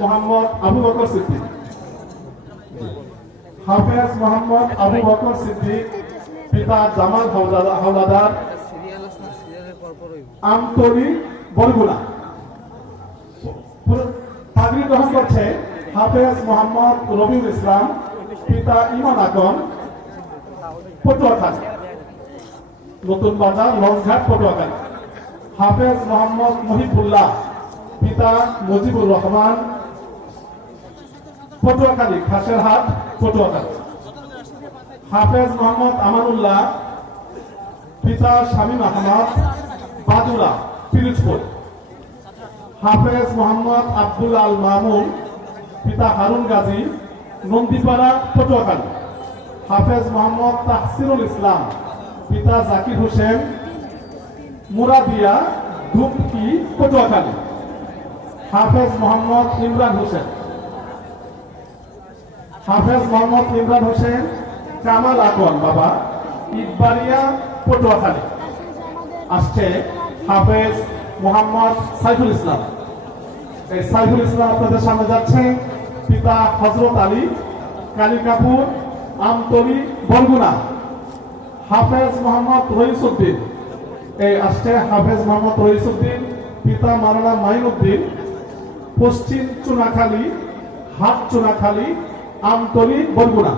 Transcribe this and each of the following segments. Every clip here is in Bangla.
মোহাম্মদ আবু বকর সিদ্দিক। হাফেজ মোহাম্মদ আবু বকর সিদ্দিক, পিতা জামাল হাওলাদার, আমতলি বরগুনা। পাগড়ি গ্রহণ করছে হাফেজ মোহাম্মদ রবিউল ইসলাম, পিতা ইমান আকন পটুয়াখালী। নতুন বাজার, লঞ্চঘাট, পটুয়াখালী। হাফেজ মোহাম্মদ মহিবুল্লাহ, পিতা মুজিবুর রহমান পটুয়াখালী, খাসের হাট, পটুয়াখালী। হাফেজ মোহাম্মদ আমানুল্লাহ, পিতা শামীম আহমদ বাদুরা পিরিজপুর। হাফেজ মোহাম্মদ আব্দুল আল মামুন, পিতা হারুন গাজী, নন্দীপাড়া, পটুয়াখালী। হাফেজ মোহাম্মদ তাহসিরুল ইসলাম, পিতা জাকির হোসেন, মুরাদিয়া ধূপকি পটুয়াখালী। হাফেজ মোহাম্মদ ইমরান হোসেন। হাফেজ মোহাম্মদ ইমরান হোসেন কামাল আকন বাবা ইকবারিয়া পটুয়াখালী। আসছে হাফেজ মোহাম্মদ সাইফুল ইসলাম। এই সাইফুল ইসলাম আপনাদের সামনে যাচ্ছে। পিতা হজরত আলী কালিকাপুর আমতলি, বরগুনা। হাফেজ মোহাম্মদ রইসুদ্দিন এই আসছে হাফেজ মোহাম্মদ রইসুদ্দিন পিতা মারানা মাইনুদ্দিন পশ্চিম চুনাখালী হাট চুনাখালী আমতলি বরগুনা।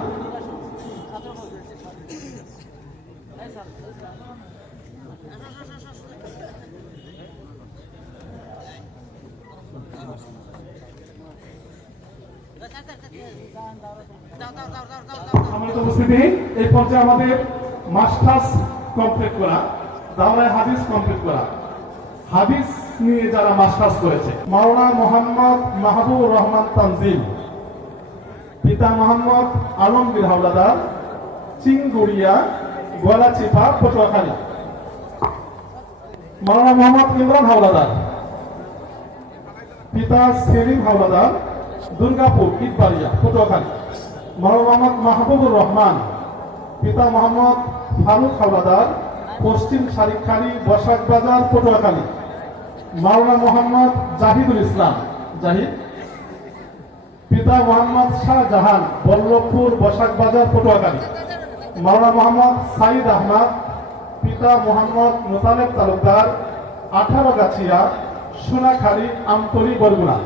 সম্মানিত এই পর্যায়ে আমাদের মাস্টার্স কমপ্লিট করা, দাওরায় হাদিস কমপ্লিট করা। হাদিস নিয়ে যারা মাস্টার্স করেছে, মাওলানা মোহাম্মদ মাহবুবুর রহমান তানজিম পিতা মোহাম্মদ আলমগীর হাওলাদার, চিংগুড়িয়া গলাচিপা পটুয়াখালী। মাওলানা মোহাম্মদ ইমরান হাওলাদার। পিতা সেলিম হাওলাদার, দুর্গাপুর, ইটবাড়িয়া, পটুয়াখালী। মাওলানা মোহাম্মদ মাহবুবুর রহমান। পিতা মোহাম্মদ ফারুক হাওলাদার, পশ্চিম শারিকখালী বসাক বাজার, পটুয়াখালী। মাওলানা মোহাম্মদ জাহিদুল ইসলাম। জাহিদ? পিতা মোহাম্মদ শাহজাহান, বল্লভপুর বসাক বাজার, পটুয়াখালী। মাওলানা মোহাম্মদ সাইদ আহমদ, পিতা মোহাম্মদ মোতালেব তালুকদার আঠারো গাছিয়া সোনাখালী, আমতলি, বরগুনা।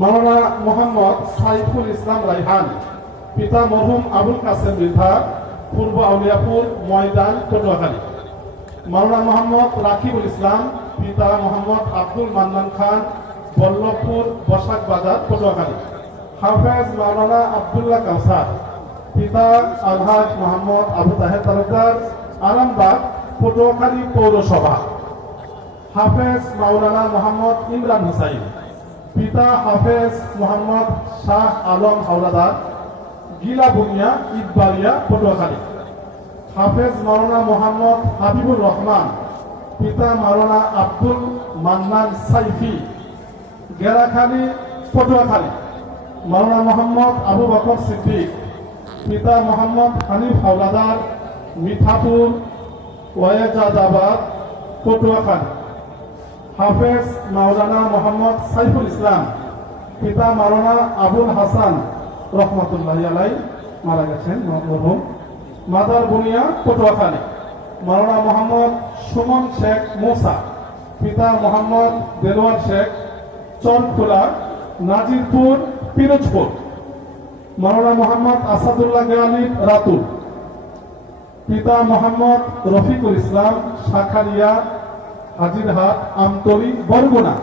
মাওলানা মোহাম্মদ সাইফুল ইসলাম রাইহান পিতা মরহুম আবুল কাসেম বৃদ্ধা পূর্ব আউলিয়াপুর, ময়দান, পটুয়াখালী। মাওলানা মোহাম্মদ রাকিবুল ইসলাম, পিতা মোহাম্মদ আব্দুল মান্নান খান, বল্লভপুর বসাক বাজার, পটুয়াখালী। হাফেজ মাওলানা আব্দুল্লাহ কাউসার, পিতা আলহাজ মোহাম্মদ আবু তাহের তালুকদার, আরামবাগ, পটুয়াখালী পৌরসভা। হাফেজ মাওলানা মোহাম্মদ ইমরান হুসাইন, পিতা হাফেজ মোহাম্মদ শাহ আলম হাওলাদার, গিলা বুনিয়া ইদবাড়িয়া পটুয়াখালী। হাফেজ মাওলানা মোহাম্মদ হাবিবুর রহমান, পিতা মাওলানা আব্দুল মান্নান সাইফি, গেরাখালী, পটুয়াখালী, মাওলানা মোহাম্মদ আবু বকর সিদ্দিক, পিতা মোহাম্মদ হানিফ হাওলাদার, মিঠাপুর, ওয়াজাদাবাদ, পটুয়াখালী। হাফেজ মাওলানা মোহাম্মদ সাইফুল ইসলাম, পিতা মাওলানা আবুল হাসান রহমতুল্লাহ আলাই মারা গেছেন মরহুম মাদার বুনিয়া পটুয়াখালী। মাওলানা মোহাম্মদ সুমন শেখ মোসা, পিতা মোহাম্মদ দেলোয়ার শেখ, চরখোলা, নাজিরপুর, পিরোজপুর। মাওলানা মোহাম্মদ আসাদুল্লাহ গালী রাতুল। পিতা মোহাম্মদ রফিকুল ইসলাম শাখারিয়া, হাজিরহাট, আমতলি, বরগুনা।